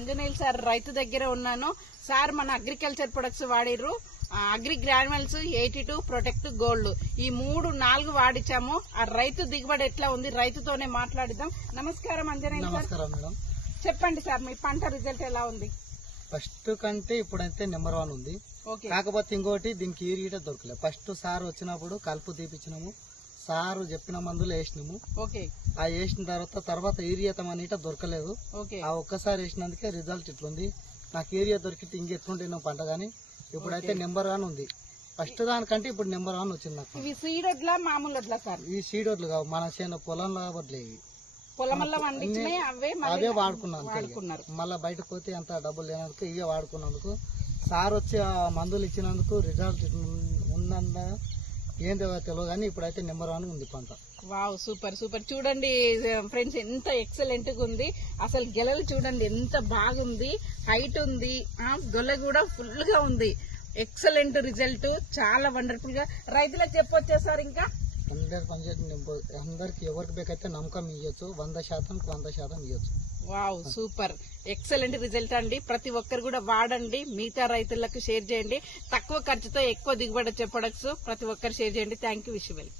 Anjaneyulu sir రైతు దగ్గర ఉన్నాను. సార్ మన అగ్రికల్చర్ ప్రొడక్ట్స్ వాడిర్రు. అగ్రి గ్రాన్యువల్స్ 82 ప్రొటెక్ట్ గోల్డ్ ఈ 3-4 వాడిచ్చాము. ఆ రైతు దిగుబడి ఎట్లా ఉంది రైతుతోనే మాట్లాడిద్దాం. నమస్కారం ఆంజనేయులు సార్. చెప్పండి సార్, మీ పంట రిజల్ట్ ఎలా ఉంది? ఫస్ట్ కంటే ఇప్పుడైతే నెంబర్ 1 ఉంది. కాకపోతే ఇంకోటి దీనికి ఈరీట దొరకలేదు. ఫస్ట్ సార్ వచ్చినప్పుడు కలుపు తీపిచ్చినాము, సారు చెప్పిన మందులు వేసినాము. ఆ వేసిన తర్వాత ఈరియతం అనీట దొరకలేదు. ఆ ఒక్కసారి వేసినందుకే రిజల్ట్ ఇట్లుంది. నాకు ఏరియా దొరికితే ఇంకెట్లుంటే పంట గానీ ఇప్పుడైతే నెంబర్ 1 ఉంది. ఫస్ట్ దానికంటే ఇప్పుడు నెంబర్ 1 వచ్చింది నాకు. ఇవి సీడ్ వడ్లా మామూలు వడ్లా సార్? ఈ సీడ్ వడ్లు కావు, మన చేను పొలంలో వడ్లే. అవే వాడుకున్నాను. మళ్ళీ బయటకు పోతే అంత డబ్బులు లేనందుకు ఇవే వాడుకున్నందుకు, సార్ వచ్చి ఆ మందులు ఇచ్చినందుకు రిజల్ట్ ఉందన్న ఏందో తెలియదు కానీ ఇప్పుడైతే నెంబర్ 1 ఉంది పంట. Wow, super super. చూడండి ఫ్రెండ్స్, ఎంత ఎక్సలెంట్ గా ఉంది. అసలు గెలలు చూడండి ఎంత బాగుంది, హైట్ ఉంది, గొల్ల కూడా ఫుల్ గా ఉంది. ఎక్సలెంట్ రిజల్ట్, చాలా వండర్ఫుల్ గా రైతులకు చెప్పొచ్చా సార్? ఇంకా 100% అందరికి ఎవరికి బేకైతే నమ్మకం ఇవ్వచ్చు, 100% ఇవ్వచ్చు. వావ్, సూపర్ ఎక్సలెంట్ రిజల్ట్ అండి. ప్రతి ఒక్కరు కూడా వాడండి, మిగతా రైతులకు షేర్ చేయండి. తక్కువ ఖర్చుతో ఎక్కువ దిగుబడి వచ్చే ప్రొడక్ట్స్ ప్రతి ఒక్కరు షేర్ చేయండి. Thank you. Wish you well.